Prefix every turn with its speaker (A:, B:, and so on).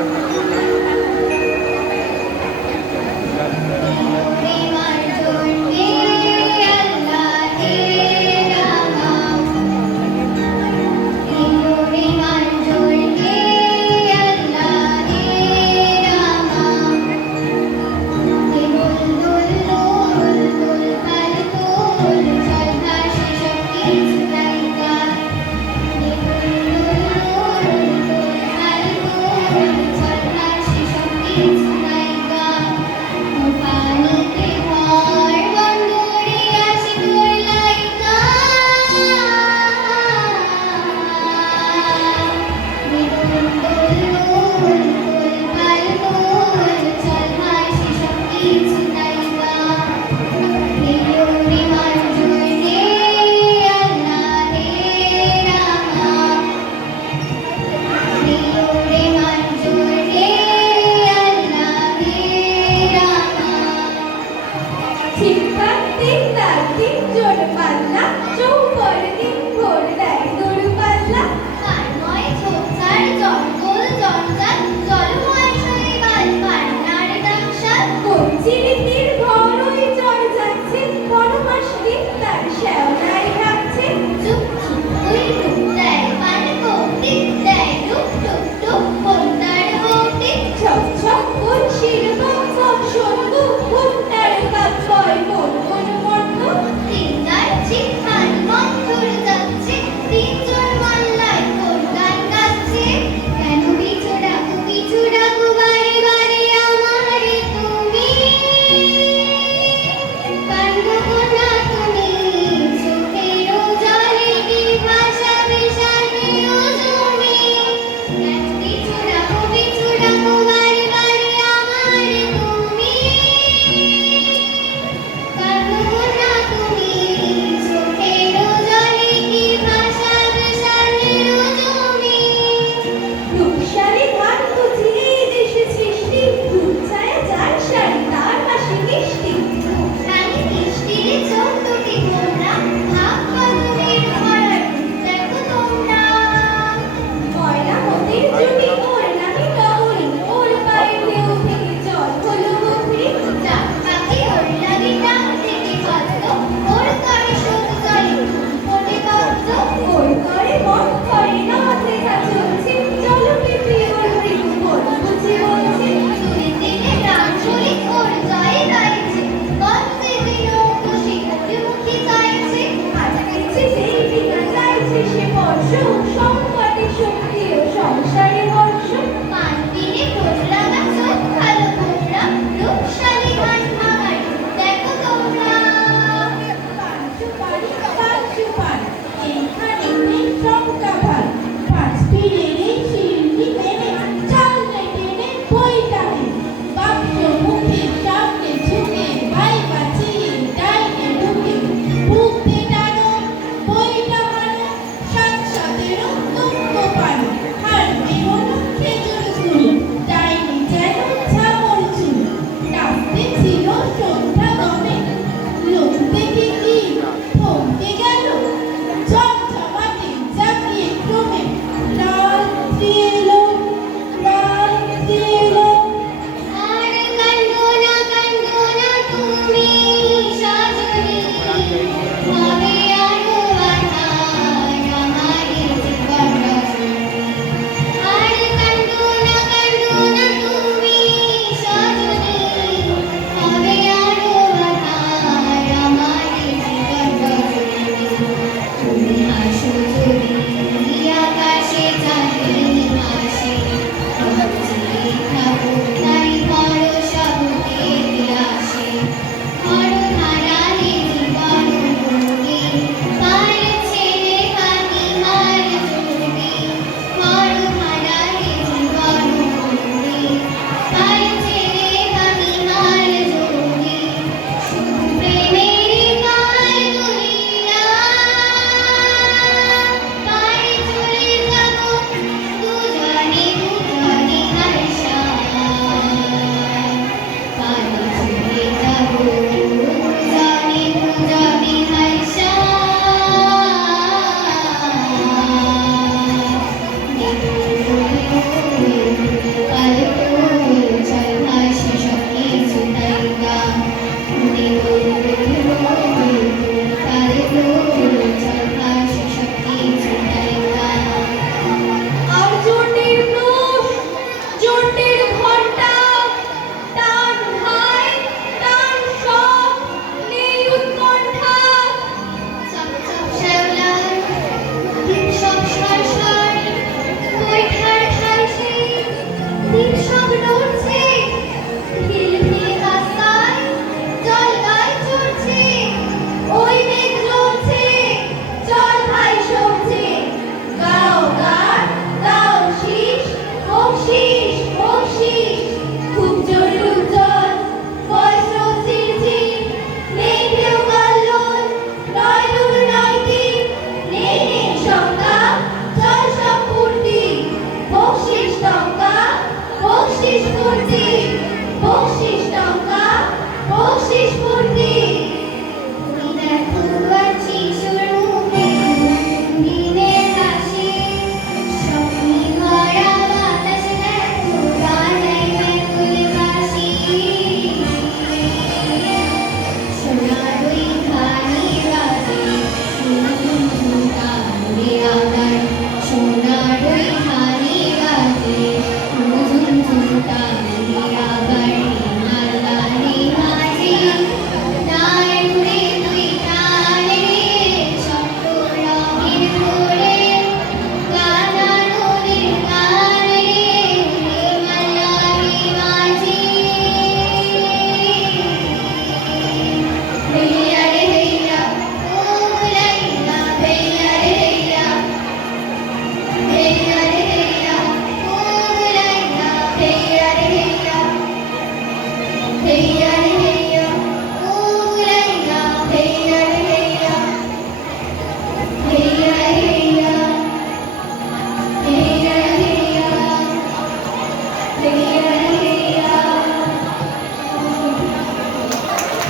A: Yeah. Please.